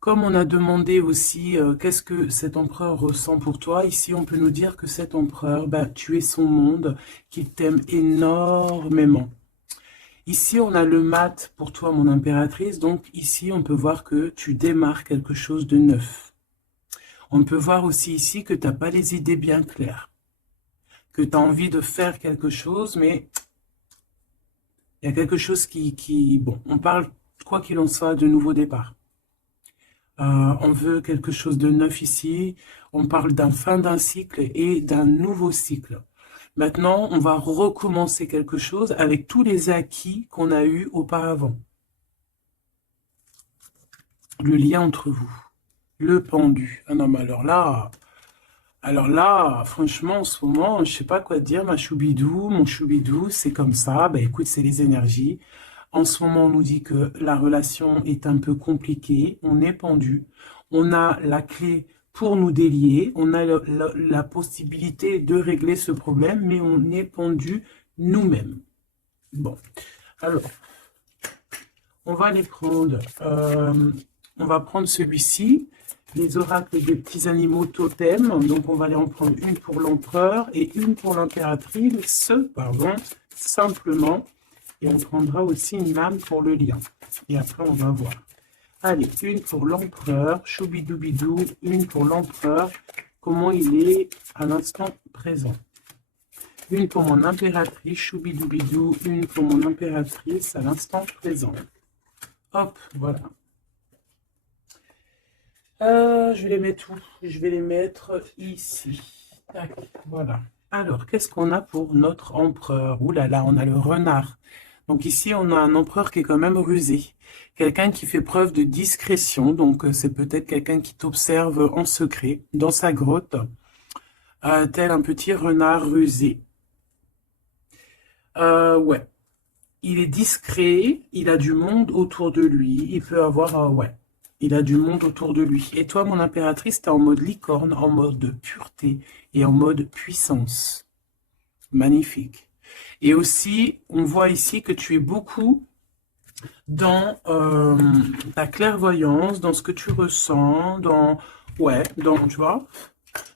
Comme on a demandé aussi qu'est-ce que cet empereur ressent pour toi, ici on peut nous dire que cet empereur, bah, tu es son monde, qu'il t'aime énormément. Ici on a le mat pour toi, mon impératrice, donc ici on peut voir que tu démarres quelque chose de neuf. On peut voir aussi ici que tu n'as pas les idées bien claires, que tu as envie de faire quelque chose, mais il y a quelque chose bon, on parle, quoi qu'il en soit, de nouveau départ. On veut quelque chose de neuf ici. On parle d'un fin d'un cycle et d'un nouveau cycle. Maintenant, on va recommencer quelque chose avec tous les acquis qu'on a eus auparavant. Le lien entre vous, le pendu. Ah non, mais alors là, franchement, en ce moment, je sais pas quoi te dire, ma choubidou, mon choubidou, c'est comme ça. Bah écoute, c'est les énergies. En ce moment, on nous dit que la relation est un peu compliquée, on est pendu, on a la clé pour nous délier, on a la possibilité de régler ce problème, mais on est pendu nous-mêmes. Bon, alors, on va les prendre. On va prendre celui-ci, les oracles des petits animaux totems. Donc, on va aller en prendre une pour l'empereur et une pour l'impératrice, pardon, simplement. Et on prendra aussi une lame pour le lien. Et après, on va voir. Allez, une pour l'empereur, choubidoubidou, une pour l'empereur, comment il est à l'instant présent. Une pour mon impératrice, choubidoubidou, une pour mon impératrice à l'instant présent. Hop, voilà. Je vais les mettre où? Je vais les mettre ici. Tac, voilà. Alors, qu'est-ce qu'on a pour notre empereur? Ouh là là, on a le renard. Donc ici, on a un empereur qui est quand même rusé. Quelqu'un qui fait preuve de discrétion. Donc, c'est peut-être quelqu'un qui t'observe en secret dans sa grotte, tel un petit renard rusé. Ouais. Il est discret, il a du monde autour de lui. Il peut avoir, ouais. Il a du monde autour de lui. Et toi, mon impératrice, tu es en mode licorne, en mode pureté et en mode puissance. Magnifique. Et aussi, on voit ici que tu es beaucoup dans ta clairvoyance, dans ce que tu ressens, tu vois,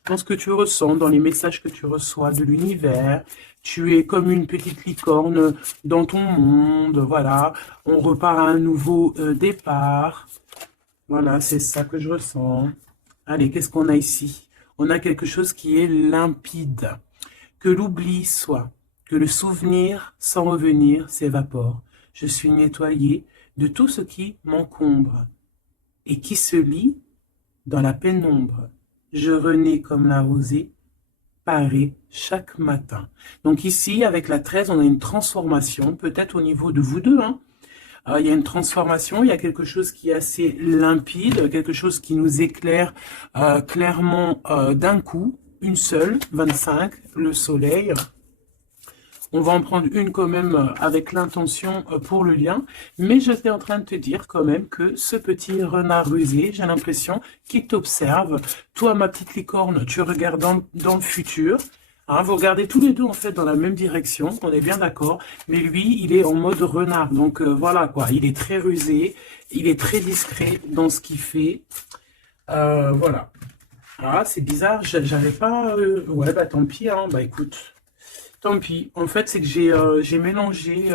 dans ce que tu ressens, dans les messages que tu reçois de l'univers. Tu es comme une petite licorne dans ton monde, voilà. On repart à un nouveau départ. Voilà, c'est ça que je ressens. Allez, qu'est-ce qu'on a ici? On a quelque chose qui est limpide. Que l'oubli soit, que le souvenir sans revenir s'évapore. Je suis nettoyé de tout ce qui m'encombre et qui se lie dans la pénombre. Je renais comme la rosée, parée chaque matin. Donc ici, avec la 13, on a une transformation, peut-être au niveau de vous deux, hein. Il y a une transformation, il y a quelque chose qui est assez limpide, quelque chose qui nous éclaire clairement d'un coup, une seule, 25, le soleil. On va en prendre une quand même avec l'intention pour le lien, mais j'étais en train de te dire quand même que ce petit renard rusé, j'ai l'impression qu'il t'observe. Toi, ma petite licorne, tu regardes dans le futur. Hein, vous regardez tous les deux en fait dans la même direction, on est bien d'accord, mais lui, il est en mode renard, donc voilà quoi, il est très rusé, il est très discret dans ce qu'il fait, voilà. Ah, c'est bizarre, j'avais pas... Ouais, bah tant pis, hein, bah écoute, tant pis. En fait, c'est que euh, j'ai mélangé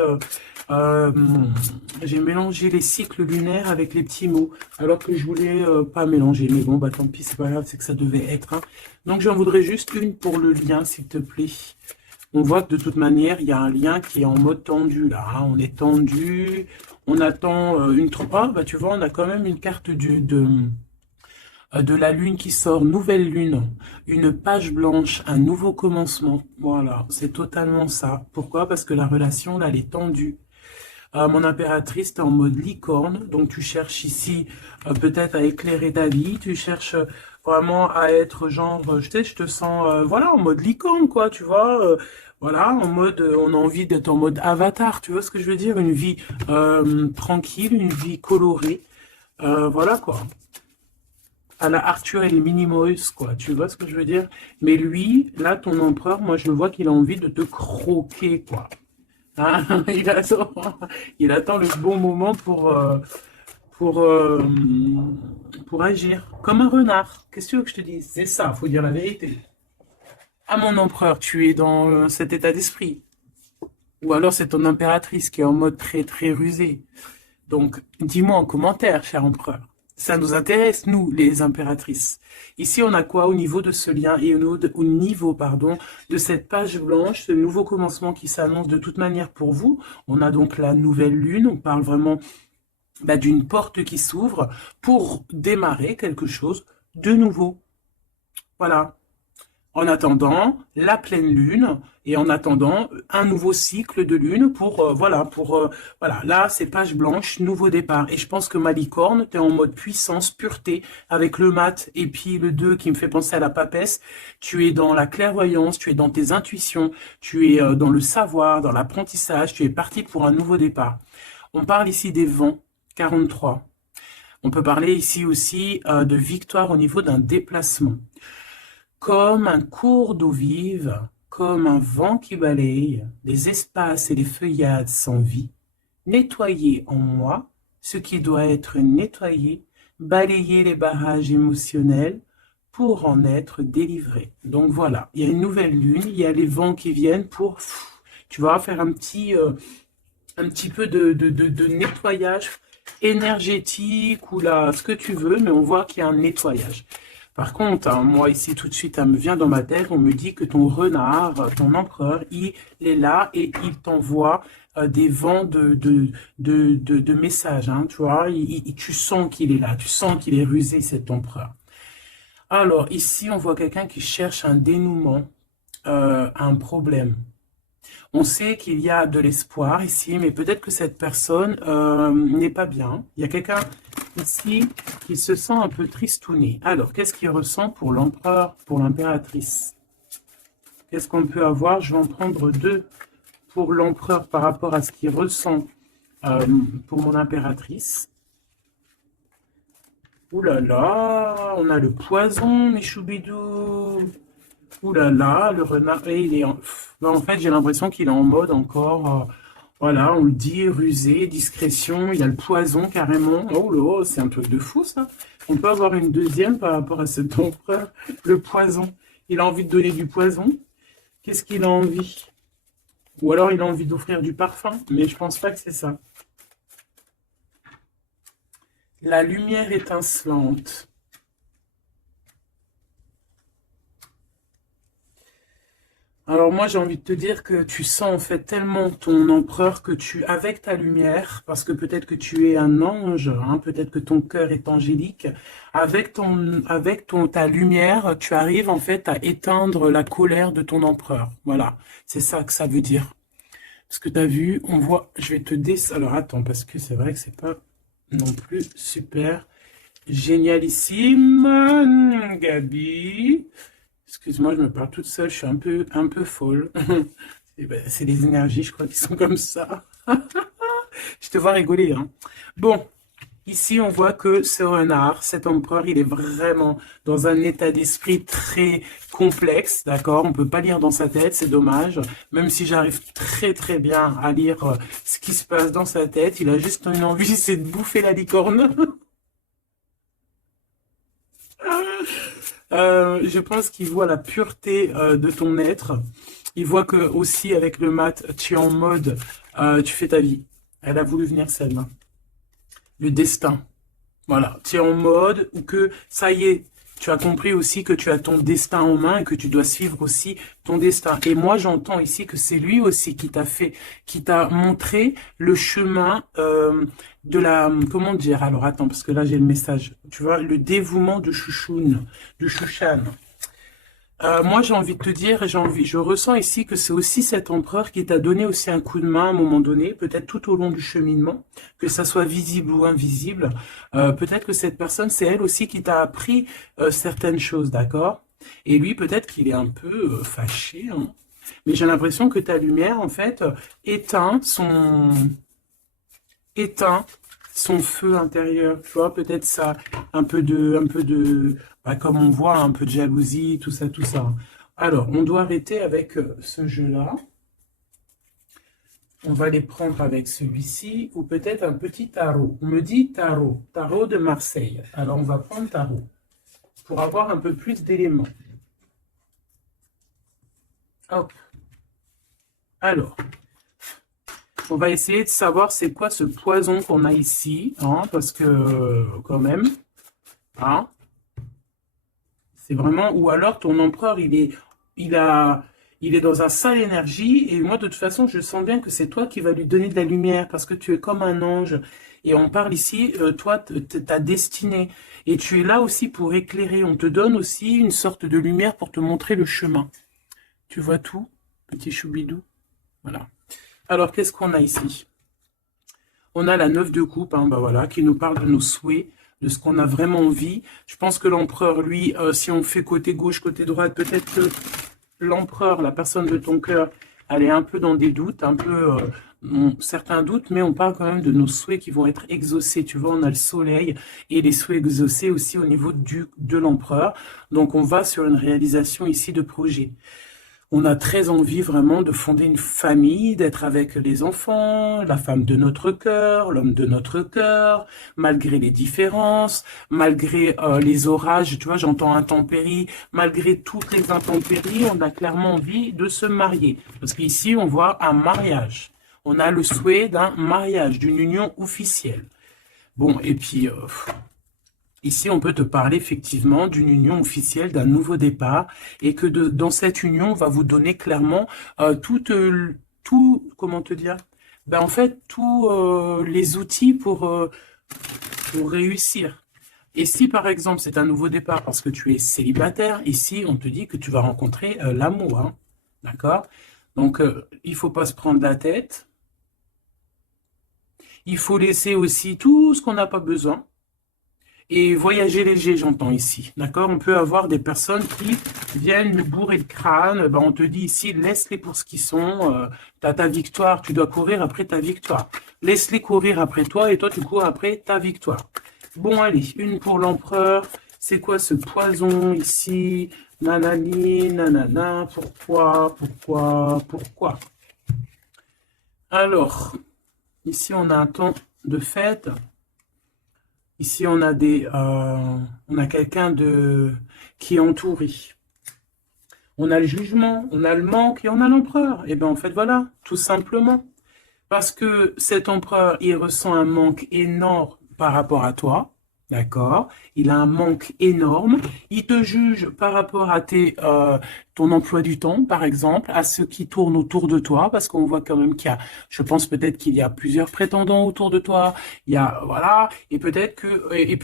les cycles lunaires avec les petits mots, alors que je voulais pas mélanger. Mais bon, bah tant pis, c'est pas grave, c'est que ça devait être. Hein. Donc, j'en voudrais juste une pour le lien, s'il te plaît. On voit que de toute manière, il y a un lien qui est en mode tendu, là. Hein. On est tendu, on attend une... Ah, bah tu vois, on a quand même une carte de la lune qui sort, nouvelle lune, une page blanche, un nouveau commencement. Voilà, c'est totalement ça. Pourquoi? Parce que la relation, là, elle est tendue. Mon impératrice, t'es en mode licorne, donc tu cherches ici peut-être à éclairer ta vie, tu cherches vraiment à être genre, je te sens, voilà, en mode licorne, quoi, tu vois, voilà, en mode, on a envie d'être en mode avatar, tu vois ce que je veux dire, une vie tranquille, une vie colorée, voilà, quoi. À la Arthur et les Minimoys, quoi, tu vois ce que je veux dire? Mais lui, là, ton empereur, moi, je le vois qu'il a envie de te croquer, quoi. Hein, il attend le bon moment pour, pour agir, comme un renard. Qu'est-ce que tu veux que je te dise? C'est ça, faut dire la vérité. Ah, mon empereur, tu es dans cet état d'esprit. Ou alors c'est ton impératrice qui est en mode très très rusé. Donc, dis-moi en commentaire, cher empereur. Ça nous intéresse, nous, les impératrices. Ici, on a quoi au niveau de ce lien et au niveau, pardon, de cette page blanche, ce nouveau commencement qui s'annonce de toute manière pour vous. On a donc la nouvelle lune. On parle vraiment d'une porte qui s'ouvre pour démarrer quelque chose de nouveau. Voilà. En attendant la pleine lune et en attendant un nouveau cycle de lune pour, voilà, là, c'est page blanche, nouveau départ. Et je pense que ma licorne, tu es en mode puissance, pureté, avec le mat et puis le 2 qui me fait penser à la papesse. Tu es dans la clairvoyance, tu es dans tes intuitions, tu es dans le savoir, dans l'apprentissage, tu es parti pour un nouveau départ. On parle ici des vents, 43. On peut parler ici aussi de victoire au niveau d'un déplacement. Comme un cours d'eau vive, comme un vent qui balaye les espaces et les feuillades sans vie, nettoyer en moi ce qui doit être nettoyé, balayer les barrages émotionnels pour en être délivré. Donc voilà, il y a une nouvelle lune, il y a les vents qui viennent pour, tu vas faire un petit peu de nettoyage énergétique ou là, ce que tu veux, mais on voit qu'il y a un nettoyage. Par contre, hein, moi ici tout de suite, ça me vient dans ma tête, on me dit que ton renard, ton empereur, il est là et il t'envoie des vents de messages, hein, tu vois, tu sens qu'il est là, tu sens qu'il est rusé cet empereur. Alors ici, on voit quelqu'un qui cherche un dénouement, un problème. On sait qu'il y a de l'espoir ici, mais peut-être que cette personne n'est pas bien. Il y a quelqu'un ici qui se sent un peu tristouné. Alors, qu'est-ce qu'il ressent pour l'empereur, pour l'impératrice? Qu'est-ce qu'on peut avoir? Je vais en prendre 2 pour l'empereur par rapport à ce qu'il ressent pour mon impératrice. Ouh là là, on a le poison, mes choubidous. Ouh là là, le renard, il est en fait, j'ai l'impression qu'il est en mode encore, voilà, on le dit, rusé, discrétion, il y a le poison carrément. Oh là, c'est un truc de fou ça. On peut avoir une deuxième par rapport à cet empereur, le poison. Il a envie de donner du poison. Qu'est-ce qu'il a envie? Ou alors il a envie d'offrir du parfum, mais je pense pas que c'est ça. La lumière étincelante. Alors moi j'ai envie de te dire que tu sens en fait tellement ton empereur que avec ta lumière, parce que peut-être que tu es un ange, hein, peut-être que ton cœur est angélique, ta lumière, tu arrives en fait à éteindre la colère de ton empereur. Voilà, c'est ça que ça veut dire. Parce que tu as vu, on voit, je vais te alors attends, parce que c'est vrai que c'est pas non plus super génialissime, Gabi. Excuse-moi, je me parle toute seule, je suis un peu folle. C'est les énergies, je crois, qui sont comme ça. Je te vois rigoler, hein. Bon, ici, on voit que ce renard, cet empereur, il est vraiment dans un état d'esprit très complexe, d'accord? On peut pas lire dans sa tête, c'est dommage. Même si j'arrive très très bien à lire ce qui se passe dans sa tête, il a juste une envie, c'est de bouffer la licorne. Je pense qu'il voit la pureté de ton être. Il voit que aussi avec le mat, tu es en mode, tu fais ta vie. Elle a voulu venir celle-là. Le destin. Voilà, tu es en mode où que ça y est, tu as compris aussi que tu as ton destin en main et que tu dois suivre aussi ton destin. Et moi, j'entends ici que c'est lui aussi qui t'a montré le chemin de la, comment dire, alors attends, parce que là j'ai le message, tu vois, le dévouement de Chouchoun, de Chouchan. Moi, j'ai envie de te dire, je ressens ici que c'est aussi cet empereur qui t'a donné aussi un coup de main à un moment donné, peut-être tout au long du cheminement, que ça soit visible ou invisible. Peut-être que cette personne, c'est elle aussi qui t'a appris certaines choses, d'accord? Et lui, peut-être qu'il est un peu fâché, hein. Mais j'ai l'impression que ta lumière, en fait, éteint son feu intérieur, tu vois, peut-être ça, comme on voit, un peu de jalousie, tout ça. Alors, on doit arrêter avec ce jeu-là. On va les prendre avec celui-ci ou peut-être un petit tarot. On me dit tarot, tarot de Marseille. Alors, on va prendre tarot pour avoir un peu plus d'éléments. Hop. Alors, on va essayer de savoir c'est quoi ce poison qu'on a ici, hein, parce que quand même, hein, c'est vraiment, ou alors ton empereur, il est dans un sale énergie, et moi de toute façon, je sens bien que c'est toi qui vas lui donner de la lumière, parce que tu es comme un ange, et on parle ici, toi, ta destinée, et tu es là aussi pour éclairer, on te donne aussi une sorte de lumière pour te montrer le chemin. Tu vois tout, petit choubidou? Voilà. Alors, qu'est-ce qu'on a ici? On a la 9 de coupe, hein, bah voilà, qui nous parle de nos souhaits, de ce qu'on a vraiment envie. Je pense que l'empereur, lui, si on fait côté gauche, côté droite, peut-être que l'empereur, la personne de ton cœur, elle est un peu dans des doutes, un peu certains doutes, mais on parle quand même de nos souhaits qui vont être exaucés. Tu vois, on a le soleil et les souhaits exaucés aussi au niveau de l'empereur. Donc, on va sur une réalisation ici de projet. On a très envie vraiment de fonder une famille, d'être avec les enfants, la femme de notre cœur, l'homme de notre cœur, malgré les différences, malgré les orages, tu vois, j'entends intempéries, malgré toutes les intempéries, on a clairement envie de se marier. Parce qu'ici, on voit un mariage. On a le souhait d'un mariage, d'une union officielle. Bon, et puis... ici, on peut te parler effectivement d'une union officielle, d'un nouveau départ, et que dans cette union, on va vous donner clairement comment te dire? Ben, en fait, tous les outils pour réussir. Et si, par exemple, c'est un nouveau départ parce que tu es célibataire, ici, on te dit que tu vas rencontrer l'amour, hein. D'accord? Donc, il faut pas se prendre la tête. Il faut laisser aussi tout ce qu'on n'a pas besoin. Et voyager léger, j'entends ici, d'accord? On peut avoir des personnes qui viennent nous bourrer le crâne, ben on te dit ici, laisse-les pour ce qu'ils sont, tu as ta victoire, tu dois courir après ta victoire. Laisse-les courir après toi et toi tu cours après ta victoire. Bon, allez, une pour l'empereur, c'est quoi ce poison ici? Nanani, nanana, pourquoi? Alors, ici on a un temps de fête. Ici, on a quelqu'un qui est entouré. On a le jugement, on a le manque et on a l'empereur. Et bien, en fait, voilà, tout simplement. Parce que cet empereur, il ressent un manque énorme par rapport à toi. D'accord? Il a un manque énorme. Il te juge par rapport à ton emploi du temps, par exemple, à ceux qui tournent autour de toi, parce qu'on voit quand même je pense peut-être qu'il y a plusieurs prétendants autour de toi. Il y a, voilà, et peut-être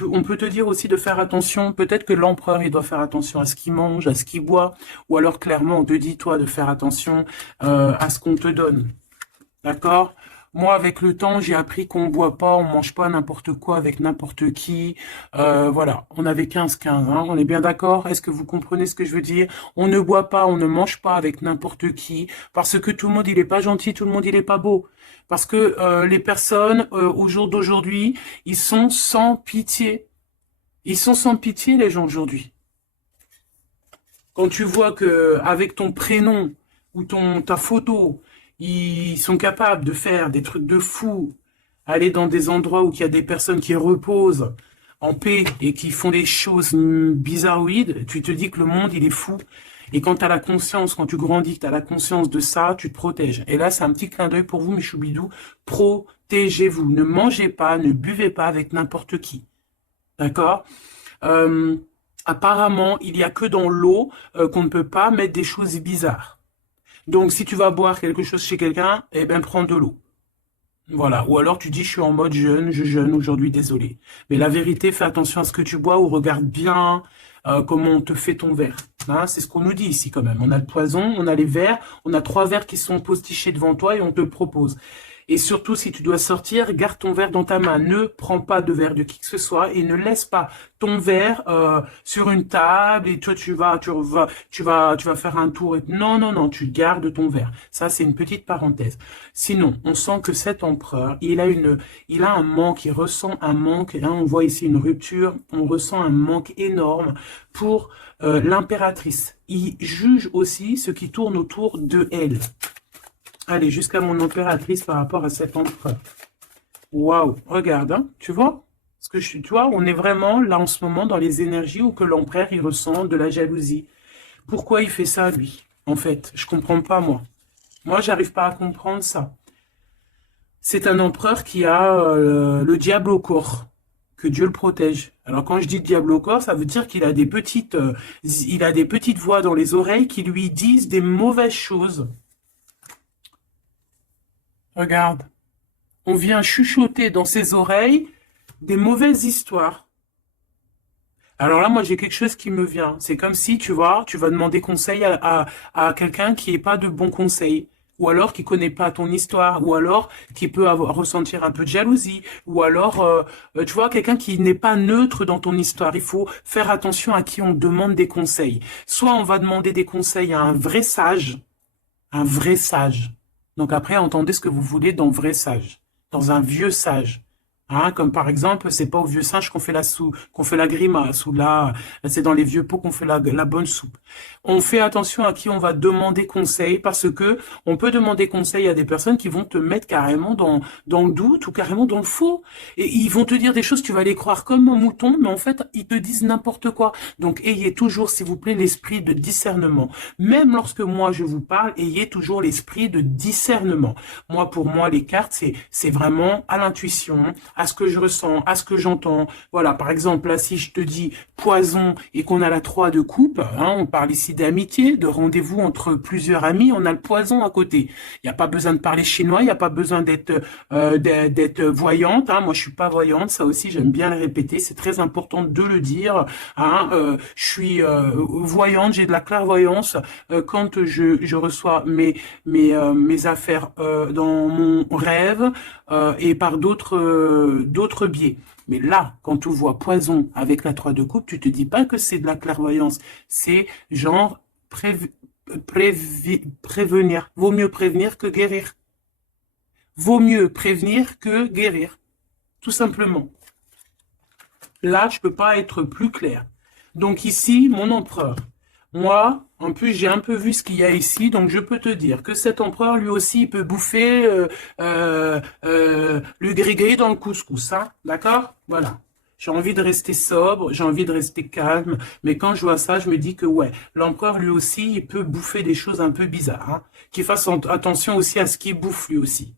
on peut te dire aussi de faire attention. Peut-être que l'empereur, il doit faire attention à ce qu'il mange, à ce qu'il boit, ou alors clairement, on te dit, toi, de faire attention à ce qu'on te donne. D'accord? Moi, avec le temps, j'ai appris qu'on boit pas, on mange pas n'importe quoi avec n'importe qui. Voilà, on avait 15-15, hein, on est bien d'accord? Est-ce que vous comprenez ce que je veux dire? On ne boit pas, on ne mange pas avec n'importe qui, parce que tout le monde, il est pas gentil, tout le monde, il est pas beau. Parce que les personnes, au jour d'aujourd'hui, ils sont sans pitié. Ils sont sans pitié, les gens, aujourd'hui. Quand tu vois que avec ton prénom ou ta photo, ils sont capables de faire des trucs de fou, aller dans des endroits où il y a des personnes qui reposent en paix et qui font des choses bizarroïdes, tu te dis que le monde, il est fou. Et quand tu as la conscience, quand tu grandis, que tu as la conscience de ça, tu te protèges. Et là, c'est un petit clin d'œil pour vous, mes choubidous. Protégez-vous. Ne mangez pas, ne buvez pas avec n'importe qui. D'accord? Apparemment, il n'y a que dans l'eau qu'on ne peut pas mettre des choses bizarres. Donc, si tu vas boire quelque chose chez quelqu'un, eh ben, prends de l'eau. Voilà. Ou alors, tu dis, je suis en mode jeûne, je jeûne aujourd'hui, désolé. Mais la vérité, fais attention à ce que tu bois ou regarde bien comment on te fait ton verre. Hein, c'est ce qu'on nous dit ici quand même. On a le poison, on a les verres, on a 3 verres qui sont postichés devant toi et on te propose. Et surtout, si tu dois sortir, garde ton verre dans ta main. Ne prends pas de verre de qui que ce soit et ne laisse pas ton verre sur une table et toi tu vas faire un tour. Non, non, non, tu gardes ton verre. Ça, c'est une petite parenthèse. Sinon, on sent que cet empereur, il a un manque, il ressent un manque. Et là, on voit ici une rupture. On ressent un manque énorme pour l'impératrice. Il juge aussi ce qui tourne autour de elle. Allez, jusqu'à mon impératrice par rapport à cet empereur. Waouh, regarde, hein, tu vois? Parce que tu vois, on est vraiment là en ce moment dans les énergies où que l'empereur, il ressent de la jalousie. Pourquoi il fait ça, lui? En fait, je comprends pas, moi. Moi, j'arrive pas à comprendre ça. C'est un empereur qui a le diable au corps. Que Dieu le protège. Alors quand je dis diable au corps, ça veut dire qu'il a il a des petites voix dans les oreilles qui lui disent des mauvaises choses. Regarde, on vient chuchoter dans ses oreilles des mauvaises histoires. Alors là, moi, j'ai quelque chose qui me vient. C'est comme si, tu vois, tu vas demander conseil à quelqu'un qui n'est pas de bons conseils. Ou alors qui connaît pas ton histoire, ou alors qui peut ressentir un peu de jalousie, ou alors, tu vois, quelqu'un qui n'est pas neutre dans ton histoire. Il faut faire attention à qui on demande des conseils. Soit on va demander des conseils à un vrai sage, un vrai sage. Donc après, entendez ce que vous voulez dans vrai sage, dans un vieux sage. Hein, comme par exemple, c'est pas au vieux singe qu'on fait la grimace, ou là, c'est dans les vieux pots qu'on fait la bonne soupe. On fait attention à qui on va demander conseil, parce que on peut demander conseil à des personnes qui vont te mettre carrément dans le doute ou carrément dans le faux. Et ils vont te dire des choses, tu vas les croire comme un mouton, mais en fait, ils te disent n'importe quoi. Donc, ayez toujours, s'il vous plaît, l'esprit de discernement. Même lorsque moi je vous parle, ayez toujours l'esprit de discernement. Moi, pour moi, les cartes, c'est vraiment à l'intuition, à ce que je ressens, à ce que j'entends. Voilà, par exemple, là, si je te dis poison et qu'on a la 3 de coupe, hein, on parle ici d'amitié, de rendez-vous entre plusieurs amis, on a le poison à côté. Il n'y a pas besoin de parler chinois, il n'y a pas besoin d'être voyante. Hein. Moi, je suis pas voyante, ça aussi, j'aime bien le répéter, c'est très important de le dire. Hein. Je suis voyante, j'ai de la clairvoyance quand je reçois mes affaires dans mon rêve et par d'autres biais. Mais là, quand tu vois poison avec la 3 de coupe, tu te dis pas que c'est de la clairvoyance. C'est genre prévenir. Vaut mieux prévenir que guérir. Vaut mieux prévenir que guérir. Tout simplement. Là, je peux pas être plus clair. Donc ici, mon empereur. Moi, en plus, j'ai un peu vu ce qu'il y a ici, donc je peux te dire que cet empereur, lui aussi, il peut bouffer le gris-gris dans le couscous, hein, d'accord? Voilà. J'ai envie de rester sobre, j'ai envie de rester calme, mais quand je vois ça, je me dis que ouais, l'empereur, lui aussi, il peut bouffer des choses un peu bizarres, hein, qu'il fasse attention aussi à ce qu'il bouffe, lui aussi.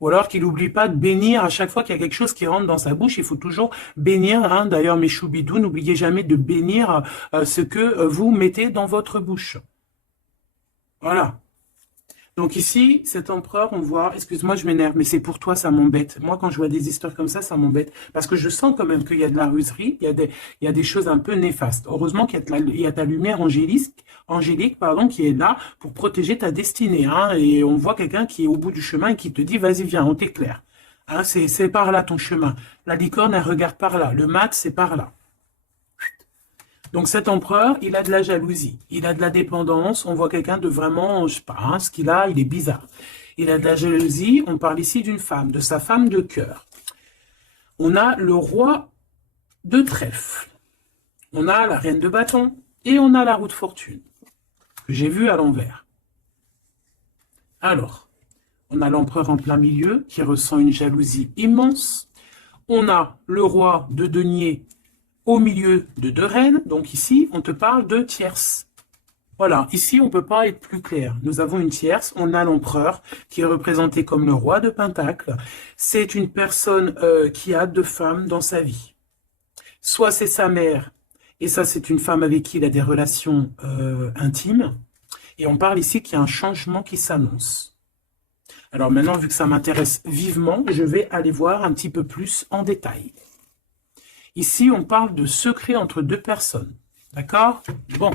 Ou alors qu'il n'oublie pas de bénir à chaque fois qu'il y a quelque chose qui rentre dans sa bouche. Il faut toujours bénir. Hein. D'ailleurs, mes choubidous, n'oubliez jamais de bénir ce que vous mettez dans votre bouche. Voilà. Donc ici, cet empereur, on voit, excuse-moi, je m'énerve, mais c'est pour toi, ça m'embête. Moi, quand je vois des histoires comme ça m'embête. Parce que je sens quand même qu'il y a de la ruserie, il y a des choses un peu néfastes. Heureusement il y a ta lumière angélique, pardon, qui est là pour protéger ta destinée. Hein, et on voit quelqu'un qui est au bout du chemin et qui te dit, vas-y, viens, on t'éclaire. Hein, c'est par là ton chemin. La licorne, elle regarde par là. Le mat, c'est par là. Donc cet empereur, il a de la jalousie, il a de la dépendance, on voit quelqu'un de vraiment, je sais pas, hein, ce qu'il a, il est bizarre. Il a de la jalousie, on parle ici d'une femme, de sa femme de cœur. On a le roi de trèfle, on a la reine de bâton et on a la roue de fortune, que j'ai vu à l'envers. Alors, on a l'empereur en plein milieu qui ressent une jalousie immense. On a le roi de denier au milieu de 2 reines, donc ici, on te parle de tierce. Voilà, ici, on ne peut pas être plus clair. Nous avons une tierce, on a l'empereur, qui est représenté comme le roi de Pentacle. C'est une personne qui a 2 femmes dans sa vie. Soit c'est sa mère, et ça, c'est une femme avec qui il a des relations intimes. Et on parle ici qu'il y a un changement qui s'annonce. Alors maintenant, vu que ça m'intéresse vivement, je vais aller voir un petit peu plus en détail. Ici, on parle de secret entre 2 personnes. D'accord? Bon.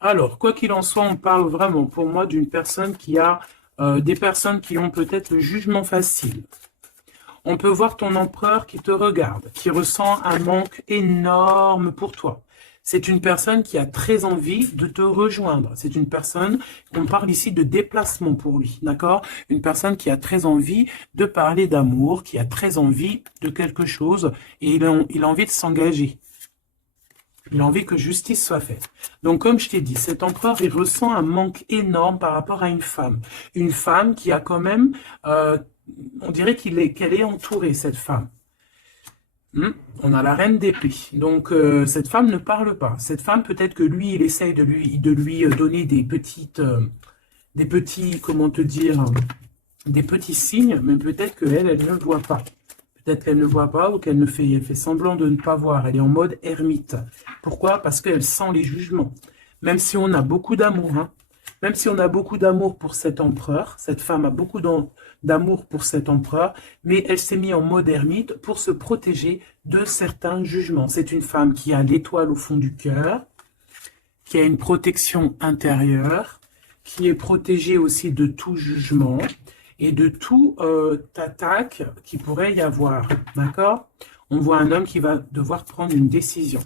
Alors, quoi qu'il en soit, on parle vraiment, pour moi, d'une personne qui a des personnes qui ont peut-être le jugement facile. On peut voir ton empereur qui te regarde, qui ressent un manque énorme pour toi. C'est une personne qui a très envie de te rejoindre. C'est une personne, on parle ici de déplacement pour lui, d'accord? Une personne qui a très envie de parler d'amour, qui a très envie de quelque chose et il a envie de s'engager. Il a envie que justice soit faite. Donc, comme je t'ai dit, cet empereur, il ressent un manque énorme par rapport à une femme. Une femme qui a quand même, on dirait qu'elle est entourée, cette femme. On a la reine d'épée. Donc, cette femme ne parle pas. Cette femme, peut-être que lui, il essaye de lui donner des petits, comment te dire, des petits signes, mais peut-être qu'elle, elle ne voit pas. Peut-être qu'elle ne voit pas ou qu'elle elle fait semblant de ne pas voir. Elle est en mode ermite. Pourquoi? Parce qu'elle sent les jugements. Même si on a beaucoup d'amour, hein, même si on a beaucoup d'amour pour cet empereur, cette femme a beaucoup d'amour pour cet empereur, mais elle s'est mise en mode ermite pour se protéger de certains jugements. C'est une femme qui a l'étoile au fond du cœur, qui a une protection intérieure, qui est protégée aussi de tout jugement et de tout attaque qui pourrait y avoir. D'accord? On voit un homme qui va devoir prendre une décision.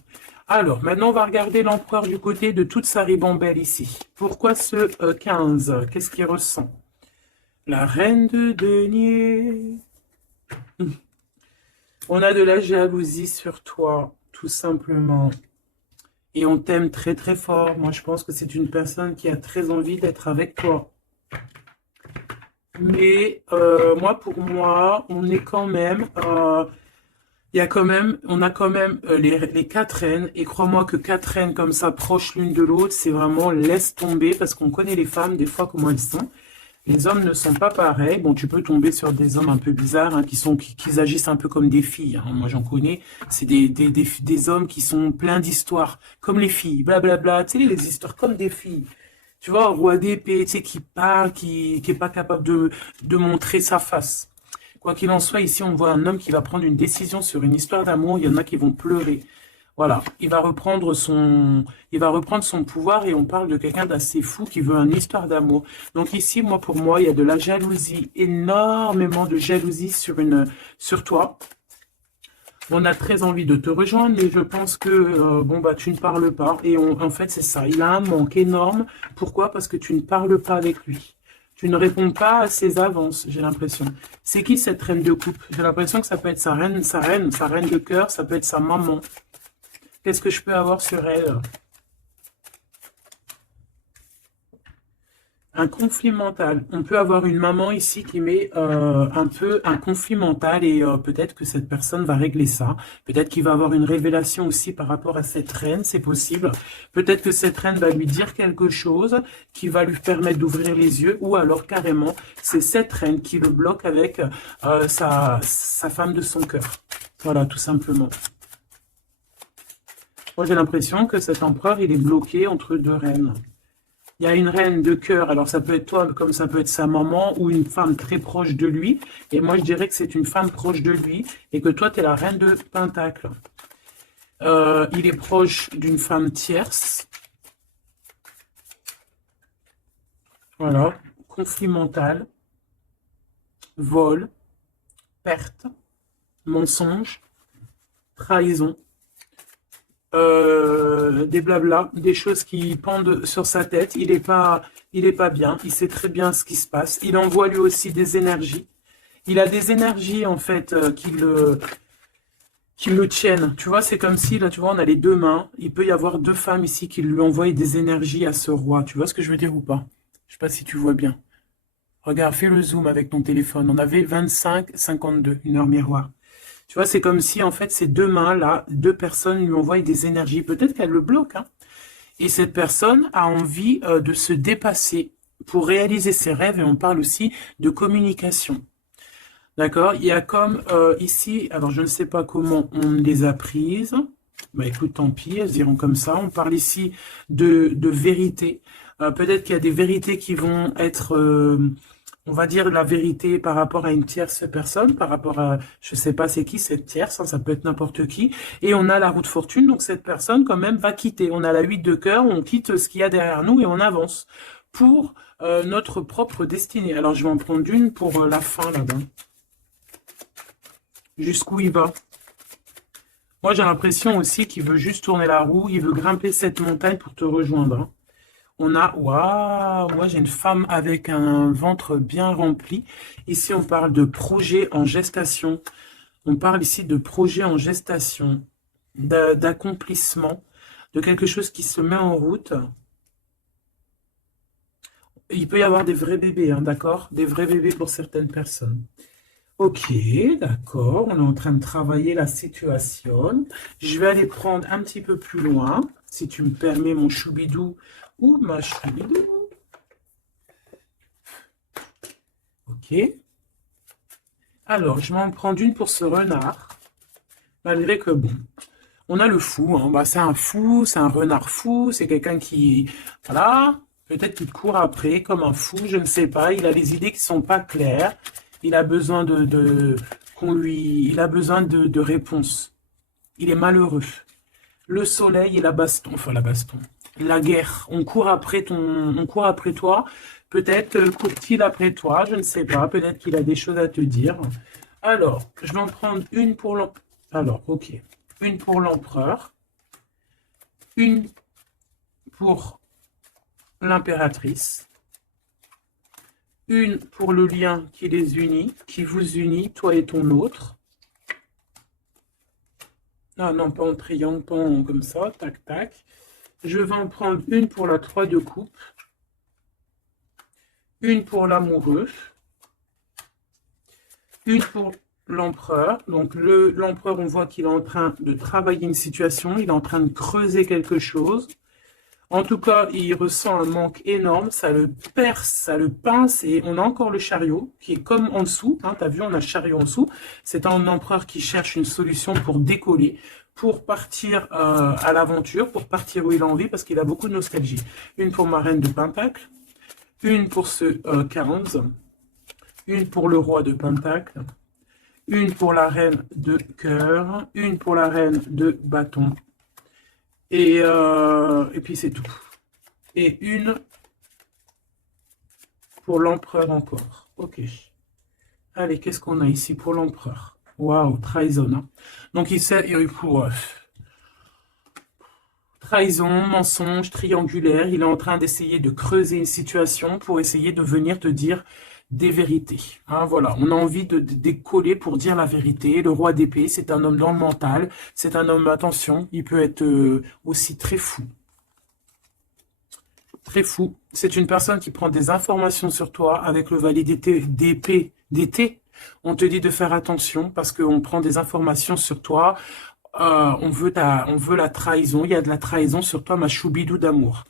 Alors, maintenant, on va regarder l'empereur du côté de toute sa ribambelle ici. Pourquoi ce 15? Qu'est-ce qu'il ressent? La reine de denier. On a de la jalousie sur toi, tout simplement. Et on t'aime très très fort. Moi, je pense que c'est une personne qui a très envie d'être avec toi. Mais pour moi, on est quand même... on a quand même les quatre reines, et crois-moi que quatre reines comme ça, proches l'une de l'autre, c'est vraiment laisse tomber, parce qu'on connaît les femmes, des fois, comment elles sont. Les hommes ne sont pas pareils. Bon, tu peux tomber sur des hommes un peu bizarres, hein, qui agissent un peu comme des filles. Hein. Moi, j'en connais. C'est des hommes qui sont pleins d'histoires, comme les filles, blablabla. Tu sais, les histoires comme des filles. Tu vois, un roi d'épée, tu sais, qui parle, qui est pas capable de montrer sa face. Quoi qu'il en soit, ici, on voit un homme qui va prendre une décision sur une histoire d'amour. Il y en a qui vont pleurer. Voilà, il va reprendre son pouvoir, et on parle de quelqu'un d'assez fou qui veut une histoire d'amour. Donc ici, pour moi, il y a de la jalousie, énormément de jalousie sur toi. On a très envie de te rejoindre, mais je pense que tu ne parles pas. Et en fait, c'est ça. Il a un manque énorme. Pourquoi? Parce que tu ne parles pas avec lui. Tu ne réponds pas à ses avances, j'ai l'impression. C'est qui cette reine de coupe? J'ai l'impression que ça peut être sa reine de cœur, ça peut être sa maman. Qu'est-ce que je peux avoir sur elle? Un conflit mental. On peut avoir une maman ici qui met un peu un conflit mental, et peut-être que cette personne va régler ça. Peut-être qu'il va avoir une révélation aussi par rapport à cette reine, c'est possible. Peut-être que cette reine va lui dire quelque chose qui va lui permettre d'ouvrir les yeux, ou alors carrément, c'est cette reine qui le bloque avec sa femme de son cœur. Voilà, tout simplement. Moi, j'ai l'impression que cet empereur, il est bloqué entre deux reines. Il y a une reine de cœur, alors ça peut être toi, comme ça peut être sa maman, ou une femme très proche de lui. Et moi, je dirais que c'est une femme proche de lui, et que toi, tu es la reine de Pentacle. Il est proche d'une femme tierce. Voilà, conflit mental, vol, perte, mensonge, trahison. Des blabla, des choses qui pendent sur sa tête. Il est pas bien. Il sait très bien ce qui se passe. Il envoie lui aussi des énergies. Il a des énergies en fait qui le tiennent. Tu vois, c'est comme si là, tu vois, on a les deux mains. Il peut y avoir deux femmes ici qui lui envoient des énergies à ce roi. Tu vois ce que je veux dire ou pas? Je sais pas si tu vois bien. Regarde, fais le zoom avec ton téléphone. On avait 25-52, une heure miroir. Tu vois, c'est comme si, en fait, ces deux mains-là, deux personnes lui envoient des énergies. Peut-être qu'elle le bloque, hein. Et cette personne a envie de se dépasser pour réaliser ses rêves. Et on parle aussi de communication. D'accord? Il y a comme ici, alors je ne sais pas comment on les a prises. Bah écoute, tant pis, elles iront comme ça. On parle ici de vérité. Peut-être qu'il y a des vérités qui vont être... on va dire la vérité par rapport à une tierce personne, par rapport à, je sais pas c'est qui cette tierce, hein, ça peut être n'importe qui. Et on a la roue de fortune, donc cette personne quand même va quitter. On a la 8 de cœur, on quitte ce qu'il y a derrière nous et on avance pour notre propre destinée. Alors je vais en prendre une pour la fin là-bas. Jusqu'où il va? Moi j'ai l'impression aussi qu'il veut juste tourner la roue, il veut grimper cette montagne pour te rejoindre, hein. On a, waouh, moi j'ai une femme avec un ventre bien rempli. Ici, on parle de projet en gestation. On parle ici de projet en gestation, d'accomplissement. de quelque chose qui se met en route. Il peut y avoir des vrais bébés, hein, d'accord? Des vrais bébés pour certaines personnes. Ok, d'accord, on est en train de travailler la situation. Je vais aller prendre un petit peu plus loin, si tu me permets, mon choubidou ou ma choubidou. Ok. Alors, je vais en prendre une pour ce renard. Malgré que, bon, on a le fou, hein. Bah, c'est un fou, c'est un renard fou, c'est quelqu'un qui, voilà, peut-être qu'il court après comme un fou, je ne sais pas. Il a des idées qui sont pas claires. Il a besoin il a besoin de réponses. Il est malheureux. Le soleil et la baston, enfin la baston, la guerre. On court après toi. Peut-être court-il après toi, je ne sais pas. Peut-être qu'il a des choses à te dire. Alors, je vais en prendre une pour l'empereur. Alors, ok. Une pour l'empereur. Une pour l'impératrice. Une pour le lien qui les unit, qui vous unit, toi et ton autre. Ah non, pas en triangle, pas en comme ça, tac, tac. Je vais en prendre une pour la 3 de coupe. Une pour l'amoureux. Une pour l'empereur. Donc l'empereur, on voit qu'il est en train de travailler une situation, il est en train de creuser quelque chose. En tout cas, il ressent un manque énorme, ça le perce, ça le pince, et on a encore le chariot qui est comme en dessous, hein, tu as vu, on a le chariot en dessous. C'est un empereur qui cherche une solution pour décoller, pour partir à l'aventure, pour partir où il a envie, parce qu'il a beaucoup de nostalgie. Une pour ma reine de Pentacle, une pour ce 15, une pour le roi de Pentacle, une pour la reine de cœur, une pour la reine de bâton, et puis c'est tout. Et une pour l'empereur encore. Ok. Allez, qu'est-ce qu'on a ici pour l'empereur? Waouh, trahison. Hein. Donc il sait, pour trahison, mensonge, triangulaire, il est en train d'essayer de creuser une situation pour essayer de venir te dire des vérités. Hein, voilà, on a envie de décoller pour dire la vérité. Le roi d'épée, c'est un homme dans le mental, c'est un homme, attention, il peut être aussi très fou. Très fou. C'est une personne qui prend des informations sur toi avec le valet d'épée d'été. On te dit de faire attention parce qu'on prend des informations sur toi. On veut la trahison. Il y a de la trahison sur toi, ma choubidou d'amour.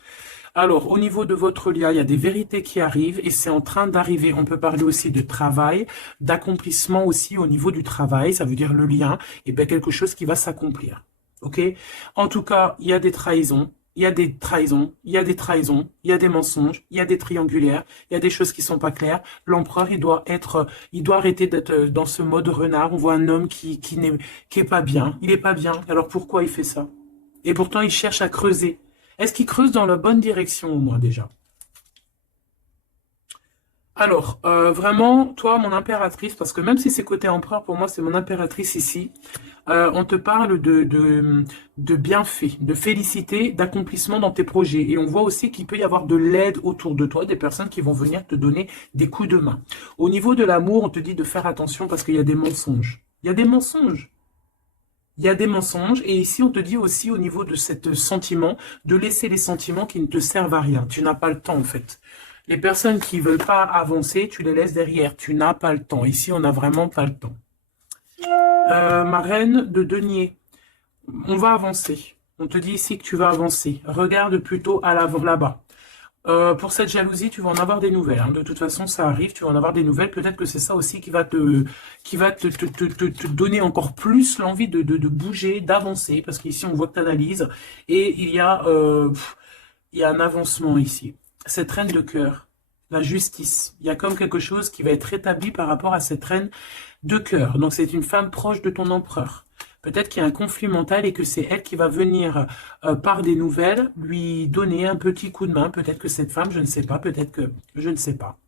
Alors, au niveau de votre lien, il y a des vérités qui arrivent et c'est en train d'arriver. On peut parler aussi de travail, d'accomplissement aussi au niveau du travail. Ça veut dire le lien, et bien quelque chose qui va s'accomplir. Ok? En tout cas, il y a des trahisons. Il y a des trahisons, il y a des trahisons, il y a des mensonges, il y a des triangulaires, il y a des choses qui sont pas claires. L'empereur, il doit arrêter d'être dans ce mode renard. On voit un homme qui est pas bien. Il est pas bien. Alors pourquoi il fait ça? Et pourtant, il cherche à creuser. Est-ce qu'il creuse dans la bonne direction au moins déjà? Alors, vraiment, toi, mon impératrice, parce que même si c'est côté empereur, pour moi, c'est mon impératrice ici, on te parle de bienfaits, de félicité, d'accomplissement dans tes projets. Et on voit aussi qu'il peut y avoir de l'aide autour de toi, des personnes qui vont venir te donner des coups de main. Au niveau de l'amour, on te dit de faire attention parce qu'il y a des mensonges. Il y a des mensonges. Il y a des mensonges. Et ici, on te dit aussi au niveau de ce sentiment, de laisser les sentiments qui ne te servent à rien. Tu n'as pas le temps, en fait. Les personnes qui veulent pas avancer, tu les laisses derrière. Tu n'as pas le temps. Ici, on n'a vraiment pas le temps. Ma reine de denier, on va avancer. On te dit ici que tu vas avancer. Regarde plutôt à l'avant, là-bas. Pour cette jalousie, tu vas en avoir des nouvelles. Hein. De toute façon, ça arrive, tu vas en avoir des nouvelles. Peut-être que c'est ça aussi qui va te donner encore plus l'envie de bouger, d'avancer. Parce qu'ici, on voit que tu analyses. Et il y a un avancement ici. Cette reine de cœur, la justice. Il y a comme quelque chose qui va être rétabli par rapport à cette reine de cœur. Donc, c'est une femme proche de ton empereur. Peut-être qu'il y a un conflit mental et que c'est elle qui va venir, par des nouvelles, lui donner un petit coup de main. Peut-être que cette femme, je ne sais pas, peut-être que, je ne sais pas.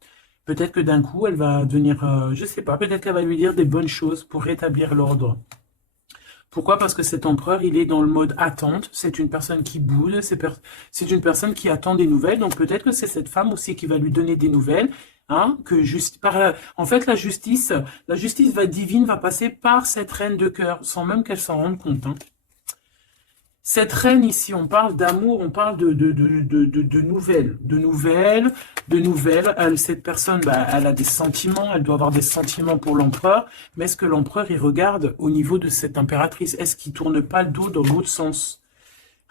Peut-être que d'un coup, elle va venir, je ne sais pas, peut-être qu'elle va lui dire des bonnes choses pour rétablir l'ordre. Pourquoi? Parce que cet empereur, il est dans le mode attente. C'est une personne qui boude, c'est une personne qui attend des nouvelles. Donc peut-être que c'est cette femme aussi qui va lui donner des nouvelles. Hein, en fait, la justice divine va passer par cette reine de cœur, sans même qu'elle s'en rende compte. Hein. Cette reine ici, on parle d'amour, on parle de nouvelles, cette personne, bah, elle a des sentiments, elle doit avoir des sentiments pour l'empereur, mais est-ce que l'empereur, il regarde au niveau de cette impératrice? Est-ce qu'il tourne pas le dos dans l'autre sens?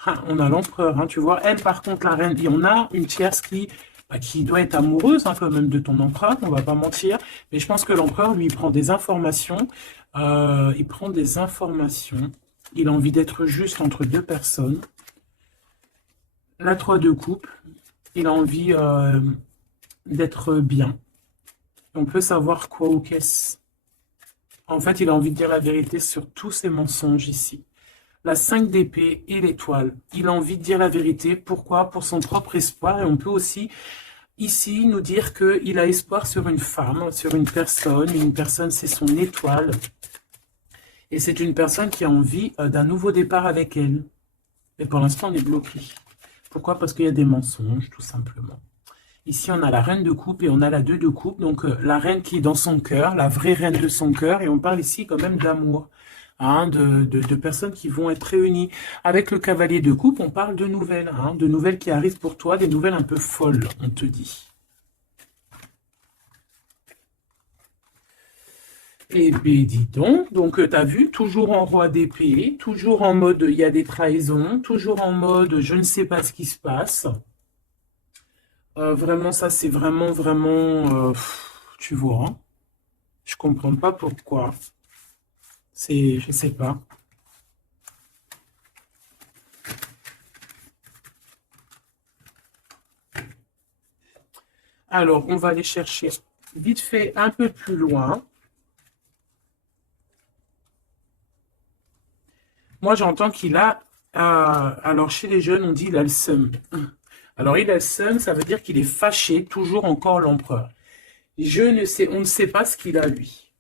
Ah, on a l'empereur, hein, tu vois. Elle, par contre, la reine, et on a une tierce qui doit être amoureuse, hein, quand même, de ton empereur, on va pas mentir, mais je pense que l'empereur, lui, il prend des informations, il a envie d'être juste entre deux personnes. La 3 de coupe, il a envie d'être bien. On peut savoir quoi ou qu'est-ce. En fait, il a envie de dire la vérité sur tous ses mensonges ici. La 5 d'épée et l'étoile. Il a envie de dire la vérité. Pourquoi? Pour son propre espoir. Et on peut aussi, ici, nous dire qu'il a espoir sur une femme, sur une personne. Une personne, c'est son étoile. Et c'est une personne qui a envie d'un nouveau départ avec elle. Mais pour l'instant, on est bloqué. Pourquoi? Parce qu'il y a des mensonges, tout simplement. Ici, on a la reine de coupe et on a la 2 de coupe. Donc, la reine qui est dans son cœur, la vraie reine de son cœur. Et on parle ici quand même d'amour, hein, de personnes qui vont être réunies. Avec le cavalier de coupe, on parle de nouvelles, hein, de nouvelles qui arrivent pour toi, des nouvelles un peu folles, on te dit. Eh bien, dis donc tu as vu, toujours en roi d'épée, toujours en mode il y a des trahisons, toujours en mode je ne sais pas ce qui se passe. Vraiment, ça c'est vraiment, tu vois, hein, je comprends pas pourquoi. Je sais pas. Alors, on va aller chercher vite fait un peu plus loin. Moi, j'entends qu'il a... alors, chez les jeunes, on dit il a le seum. Alors, il a le seum, ça veut dire qu'il est fâché, toujours encore l'empereur. Je ne sais, on ne sait pas ce qu'il a, lui.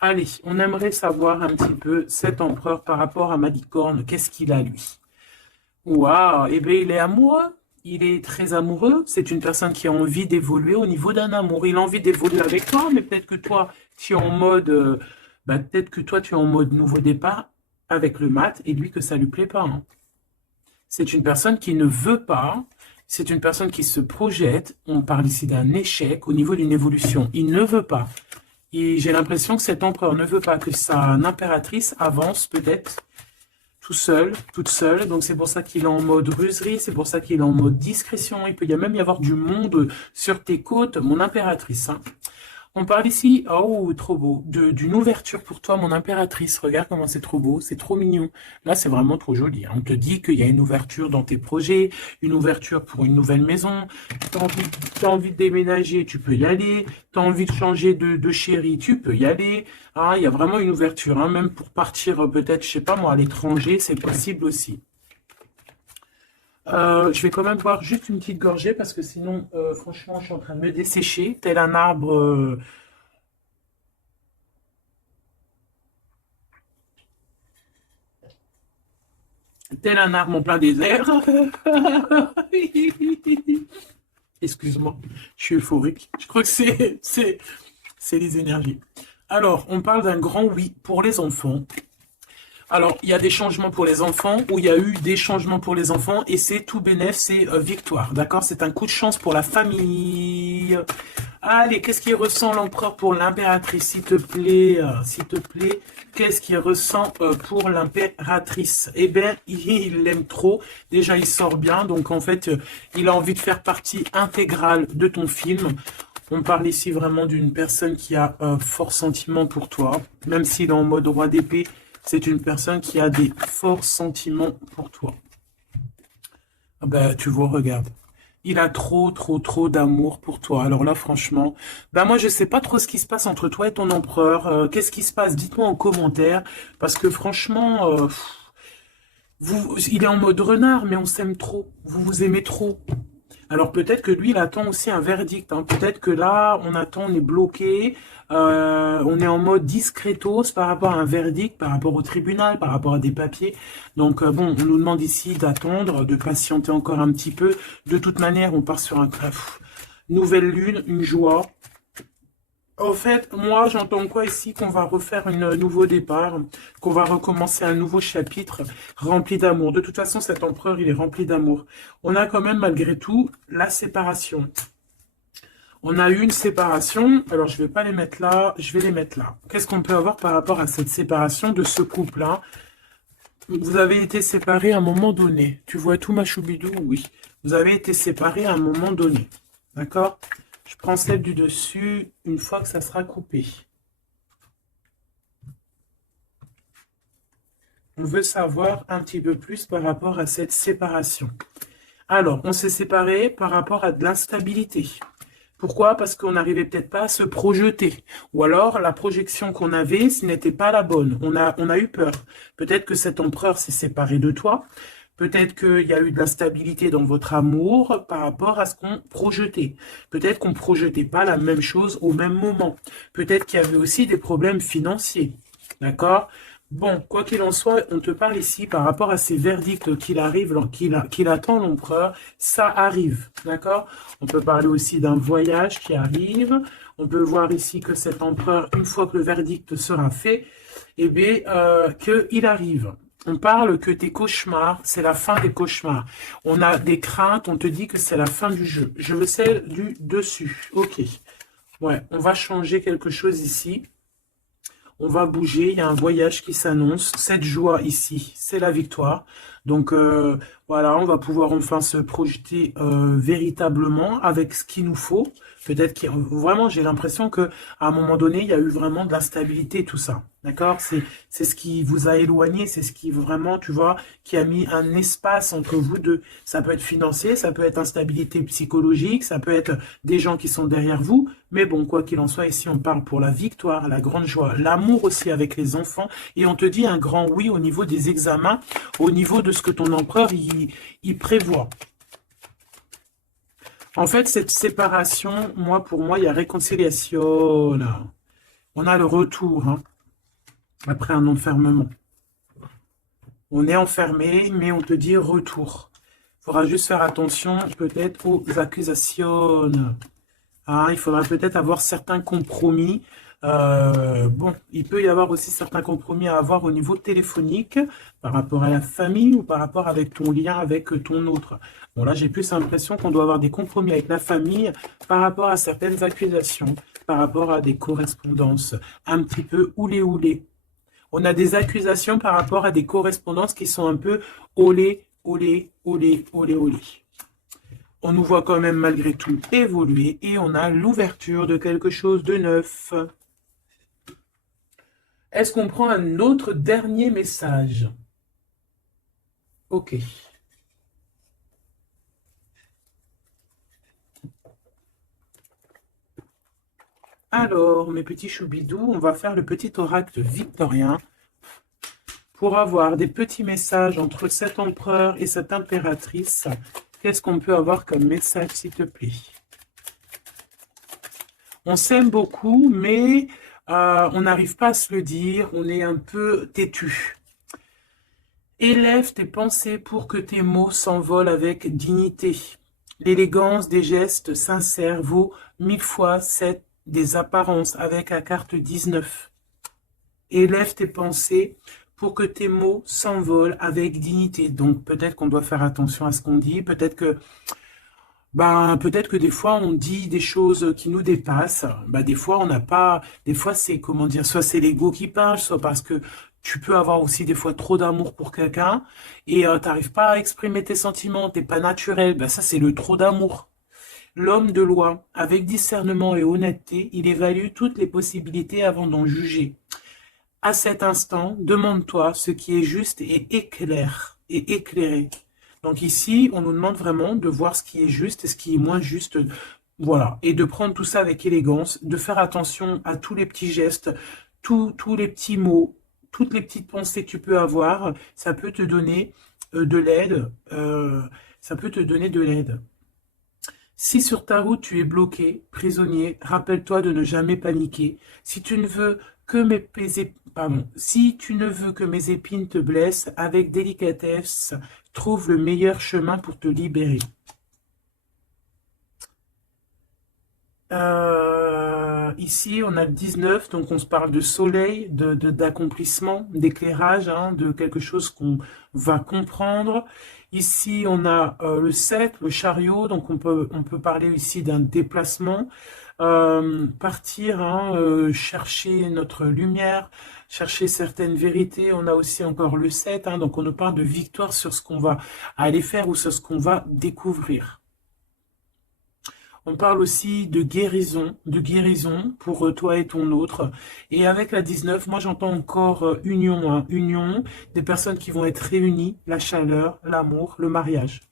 Allez, on aimerait savoir un petit peu cet empereur par rapport à Malicorne. Qu'est-ce qu'il a, lui? Waouh, eh bien, il est amoureux. Il est très amoureux. C'est une personne qui a envie d'évoluer au niveau d'un amour. Il a envie d'évoluer avec toi, mais peut-être que toi, tu es en mode... peut-être que toi, tu es en mode nouveau départ avec le mat et lui, que ça lui plaît pas, hein. C'est une personne qui ne veut pas. C'est une personne qui se projette. On parle ici d'un échec au niveau d'une évolution. Il ne veut pas. Et j'ai l'impression que cet empereur ne veut pas que sa impératrice avance peut-être tout seul, toute seule. Donc c'est pour ça qu'il est en mode ruserie, c'est pour ça qu'il est en mode discrétion. Il peut même y avoir du monde sur tes côtes, mon impératrice, hein. On parle ici, oh, trop beau, d'une ouverture pour toi, mon impératrice. Regarde comment c'est trop beau, c'est trop mignon. Là, c'est vraiment trop joli, hein. On te dit qu'il y a une ouverture dans tes projets, une ouverture pour une nouvelle maison. T'as envie de déménager, tu peux y aller. T'as envie de changer de chérie, tu peux y aller. Ah, il y a vraiment une ouverture, hein. Même pour partir peut-être, je sais pas moi, à l'étranger, c'est possible aussi. Je vais quand même boire juste une petite gorgée parce que sinon, franchement, je suis en train de me dessécher, tel un arbre, en plein désert. Excuse-moi, je suis euphorique. Je crois que c'est les énergies. Alors, on parle d'un grand oui pour les enfants. Alors, il y a des changements pour les enfants, ou il y a eu des changements pour les enfants, et c'est tout bénef, c'est victoire, d'accord? C'est un coup de chance pour la famille. Allez, qu'est-ce qu'il ressent l'empereur pour l'impératrice, s'il te plaît, qu'est-ce qu'il ressent pour l'impératrice? Eh bien, il l'aime trop, déjà il sort bien, donc en fait, il a envie de faire partie intégrale de ton film. On parle ici vraiment d'une personne qui a un fort sentiment pour toi, même s'il est en mode roi d'épée. C'est une personne qui a des forts sentiments pour toi. Ah ben, tu vois, regarde. Il a trop d'amour pour toi. Alors là, franchement, ben moi, je sais pas trop ce qui se passe entre toi et ton empereur. Qu'est-ce qui se passe? Dites-moi en commentaire. Parce que franchement, il est en mode renard, mais on s'aime trop. Vous vous aimez trop. Alors peut-être que lui, il attend aussi un verdict, hein. Peut-être que là, on est bloqué, on est en mode discretos par rapport à un verdict, par rapport au tribunal, par rapport à des papiers. Donc bon, on nous demande ici d'attendre, de patienter encore un petit peu. De toute manière, on part sur un nouvelle lune, une joie. Au fait, moi, j'entends quoi ici? Qu'on va refaire un nouveau départ, qu'on va recommencer un nouveau chapitre rempli d'amour. De toute façon, cet empereur, il est rempli d'amour. On a quand même, malgré tout, la séparation. On a eu une séparation, alors je vais pas les mettre là, je vais les mettre là. Qu'est-ce qu'on peut avoir par rapport à cette séparation de ce couple-là? Vous avez été séparés à un moment donné. Tu vois tout, ma choubidou? Oui. Vous avez été séparés à un moment donné. D'accord? Je prends celle du dessus une fois que ça sera coupé. On veut savoir un petit peu plus par rapport à cette séparation. Alors, on s'est séparés par rapport à de l'instabilité. Pourquoi? Parce qu'on n'arrivait peut-être pas à se projeter. Ou alors, la projection qu'on avait, ce n'était pas la bonne. On a eu peur. Peut-être que cet empereur s'est séparé de toi. Peut-être qu'il y a eu de l'instabilité dans votre amour par rapport à ce qu'on projetait. Peut-être qu'on ne projetait pas la même chose au même moment. Peut-être qu'il y avait aussi des problèmes financiers. D'accord? Bon, quoi qu'il en soit, on te parle ici par rapport à ces verdicts qu'il attend l'empereur. Ça arrive, d'accord? On peut parler aussi d'un voyage qui arrive. On peut voir ici que cet empereur, une fois que le verdict sera fait, eh bien, qu'il arrive. On parle que tes cauchemars, c'est la fin des cauchemars. On a des craintes, on te dit que c'est la fin du jeu. Je veux celle du dessus. Ok. Ouais, on va changer quelque chose ici. On va bouger, il y a un voyage qui s'annonce. Cette joie ici, c'est la victoire. Donc voilà, on va pouvoir enfin se projeter véritablement avec ce qu'il nous faut. Peut-être que vraiment, j'ai l'impression que à un moment donné, il y a eu vraiment de l'instabilité, tout ça. D'accord? C'est ce qui vous a éloigné, c'est ce qui vraiment, tu vois, qui a mis un espace entre vous deux. Ça peut être financier, ça peut être instabilité psychologique, ça peut être des gens qui sont derrière vous. Mais bon, quoi qu'il en soit, ici, on parle pour la victoire, la grande joie, l'amour aussi avec les enfants. Et on te dit un grand oui au niveau des examens, au niveau de ce que ton empereur il prévoit. En fait, cette séparation, pour moi, il y a réconciliation. Là. On a le retour hein, après un enfermement. On est enfermé, mais on te dit retour. Il faudra juste faire attention peut-être aux accusations. Ah, il faudra peut-être avoir certains compromis. Bon, il peut y avoir aussi certains compromis à avoir au niveau téléphonique par rapport à la famille ou par rapport avec ton lien avec ton autre. Bon, là, j'ai plus l'impression qu'on doit avoir des compromis avec la famille par rapport à certaines accusations, par rapport à des correspondances un petit peu oulé. On a des accusations par rapport à des correspondances qui sont un peu olé. On nous voit quand même malgré tout évoluer et on a l'ouverture de quelque chose de neuf. Est-ce qu'on prend un autre dernier message? Ok. Alors, mes petits choubidous, on va faire le petit oracle victorien pour avoir des petits messages entre cet empereur et cette impératrice. Qu'est-ce qu'on peut avoir comme message, s'il te plaît? On s'aime beaucoup, mais on n'arrive pas à se le dire, on est un peu têtu. Élève tes pensées pour que tes mots s'envolent avec dignité. L'élégance des gestes sincères vaut 1000 fois celle des apparences avec la carte 19. Élève tes pensées pour que tes mots s'envolent avec dignité. Donc peut-être qu'on doit faire attention à ce qu'on dit, peut-être que des fois on dit des choses qui nous dépassent. Des fois on n'a pas, des fois c'est comment dire, soit c'est l'ego qui parle, soit parce que tu peux avoir aussi des fois trop d'amour pour quelqu'un et t'arrives pas à exprimer tes sentiments, t'es pas naturel. Ça c'est le trop d'amour. L'homme de loi, avec discernement et honnêteté, il évalue toutes les possibilités avant d'en juger. À cet instant, demande-toi ce qui est juste et éclaire et éclairé. Donc ici, on nous demande vraiment de voir ce qui est juste et ce qui est moins juste. Voilà. Et de prendre tout ça avec élégance, de faire attention à tous les petits gestes, tous les petits mots, toutes les petites pensées que tu peux avoir. Ça peut te donner de l'aide. Ça peut te donner de l'aide. Si sur ta route tu es bloqué, prisonnier, rappelle-toi de ne jamais paniquer. Si tu ne veux que si tu ne veux que mes épines te blessent, avec délicatesse, trouve le meilleur chemin pour te libérer. Ici, on a le 19, donc on se parle de soleil, d'accomplissement, d'éclairage, hein, de quelque chose qu'on va comprendre. Ici, on a le 7, le chariot, donc on peut parler ici d'un déplacement. Partir, hein, chercher notre lumière, chercher certaines vérités. On a aussi encore le 7, hein, donc on nous parle de victoire sur ce qu'on va aller faire ou sur ce qu'on va découvrir. On parle aussi de guérison pour toi et ton autre. Et avec la 19, moi j'entends encore union, hein, union, des personnes qui vont être réunies, la chaleur, l'amour, le mariage.